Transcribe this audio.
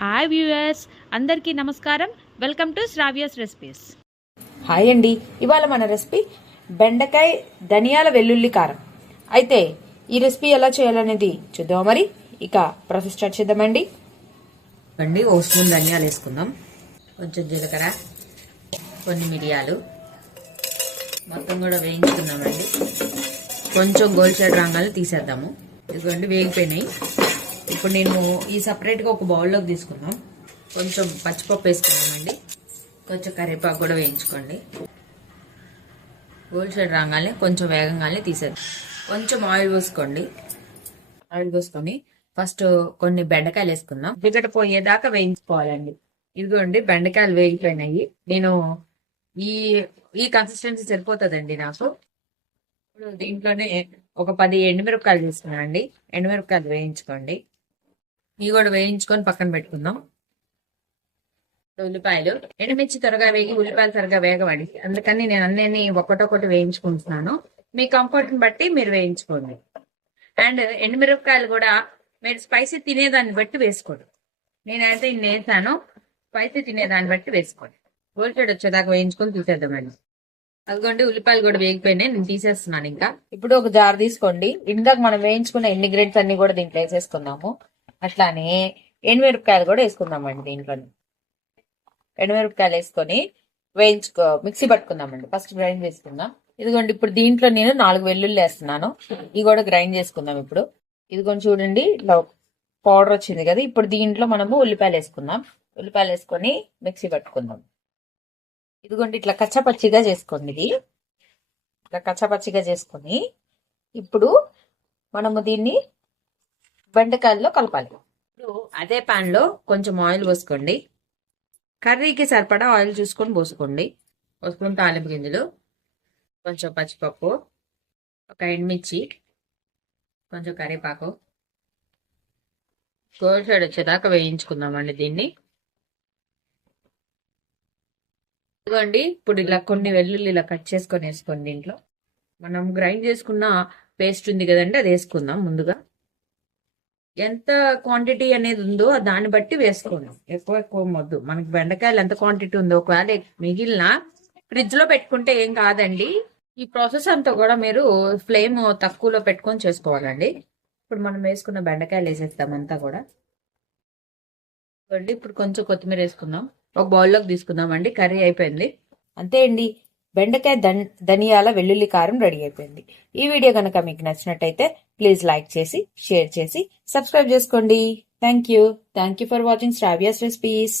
Hi viewers అందరికీ నమస్కారం. Welcome to Sravya's recipes hi అండి ఇవాళ మన రెసిపీ బెండకాయ ధనియాల వెల్లుల్లి కారం. అయితే ఈ రెసిపీ ఎలా చేయాలనేది చూద్దాం మరి? ఇక ప్రాసెస్ స్టార్ట్ చేద్దామండి. అండి ఓ స్పూన్ ధనియాలు వేసుకుందాం. కొంచెం జీలకర్ర కొన్ని మిరియాలు. మొత్తం కూడా వేయించుకున్నామండి. కొంచెం గోల్డ్ షేడ్ రంగాలు తీసేద్దాము. ఇదిగోండి వేగిపోయినాయి. ఇప్పుడు నేను ఈ సపరేట్గా ఒక బౌల్లోకి తీసుకుందాం. కొంచెం పచ్చిపప్పు వేసుకున్నామండి కొంచెం కరివేపాకు కూడా వేయించుకోండి. గోల్డ్ షేడ్ రాగానే కొంచెం వేగంగానే తీసేద్దాం. కొంచెం ఆయిల్ పోసుకోండి. ఆయిల్ పోసుకొని ఫస్ట్ కొన్ని బెండకాయలు వేసుకుందాం. దిగట పోయేదాకా వేయించుకోవాలండి. ఇదిగోండి బెండకాయలు వేగిపోయినాయి. నేను ఈ ఈ కన్సిస్టెన్సీ సరిపోతుందండి నాకు. ఇప్పుడు దీంట్లోనే ఒక పది ఎండుమిరపకాయలు తీసుకున్నానండి. ఎండుమిరపకాయలు వేయించుకోండి. ఇవి కూడా వేయించుకొని పక్కన పెట్టుకుందాం. ఉల్లిపాయలు. ఎండుమిర్చి త్వరగా వేగి ఉల్లిపాయలు త్వరగా వేగవండి. అందుకని నేను అన్నీ ఒకటొకటి వేయించుకుంటున్నాను. మీ కంఫర్ట్ని బట్టి మీరు వేయించుకోండి. అండ్ ఎండుమిరపకాయలు కూడా మీరు స్పైసీ తినేదాన్ని బట్టి వేసుకోండి. నేనైతే ఇన్ని వేసాను. స్పైసీ తినేదాన్ని బట్టి వేసుకోండి. గోల్టెడ్ వచ్చేదాకా వేయించుకొని తీసేద్దామండి. అదిగోండి ఉల్లిపాయలు కూడా వేగిపోయినాయి. నేను తీసేస్తున్నాను ఇంకా. ఇప్పుడు ఒక జార్ తీసుకోండి. ఇందాక మనం వేయించుకున్న ఇంగ్రీడియంట్స్ అన్ని కూడా దీంట్లో వేసేసుకుందాము. అట్లానే ఎండుమిరపకాయలు కూడా వేసుకుందామండి దీంట్లో ఎండుమిరపకాయలు వేసుకొని వేయించుకో మిక్సీ పట్టుకుందామండి. ఫస్ట్ గ్రైండ్ చేసుకుందాం. ఇదిగోండి ఇప్పుడు దీంట్లో నేను నాలుగు వెల్లుల్లి వేస్తున్నాను. ఇవి కూడా గ్రైండ్ చేసుకుందాం ఇప్పుడు. ఇదిగోండి చూడండి ఇలా పౌడర్ వచ్చింది కదా ఇప్పుడు దీంట్లో మనము ఉల్లిపాయలు వేసుకుందాం. ఉల్లిపాయలు వేసుకొని మిక్సీ పట్టుకుందాం. ఇదిగోండి ఇట్లా కచ్చపచ్చిగా చేసుకోండి ఇది. ఇట్లా కచ్చపచ్చిగా చేసుకొని ఇప్పుడు మనము దీన్ని బెండకాయల్లో కలపాలి. ఇప్పుడు అదే పాన్లో కొంచెం ఆయిల్ పోసుకోండి. కర్రీకి సరిపడా ఆయిల్ చూసుకొని పోసుకోండి. పోసుకుని తాలింపు గింజలు కొంచెం పచ్చిపప్పు ఒక ఎండుమిర్చి కొంచెం కరివేపాకు. గోల్డ్ సైడ్ వచ్చేదాకా వేయించుకుందామండి దీన్ని. ఇదిగోండి ఇప్పుడు ఇలా కొన్ని వెల్లుల్లి ఇలా కట్ చేసుకొని వేసుకోండి దీంట్లో. మనం గ్రైండ్ చేసుకున్న పేస్ట్ ఉంది కదండి అది వేసుకుందాం ముందుగా. ఎంత క్వాంటిటీ అనేది ఉందో దాన్ని బట్టి వేసుకోండి ఎక్కువ ఎక్కువ వద్దు మనకి బెండకాయలు ఎంత క్వాంటిటీ ఉందో ఒకవేళ మిగిలిన ఫ్రిడ్జ్లో పెట్టుకుంటే ఏం కాదండి. ఈ ప్రాసెస్ అంతా కూడా మీరు ఫ్లేమ్ తక్కువలో పెట్టుకొని చేసుకోవాలండి. ఇప్పుడు మనం వేసుకున్న బెండకాయలు వేసేస్తాం అంతా కూడా. ఇప్పుడు కొంచెం కొత్తిమీర వేసుకుందాం. ఒక బౌల్లోకి తీసుకుందాం అండి కర్రీ అయిపోయింది. అంతే అండి. బెండకాయ ధనియాల వెల్లుల్లి కారం రెడీ అయిపోయింది. ఈ వీడియో కనుక మీకు నచ్చినట్టయితే ప్లీజ్ లైక్ చేసి షేర్ చేసి సబ్స్క్రైబ్ చేసుకోండి. Thank you. Thank you for watching Sravya's recipes.